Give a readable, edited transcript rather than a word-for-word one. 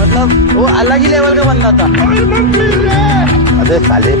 मतलब वो अलग ही लेवल का बंदा था। अबे साले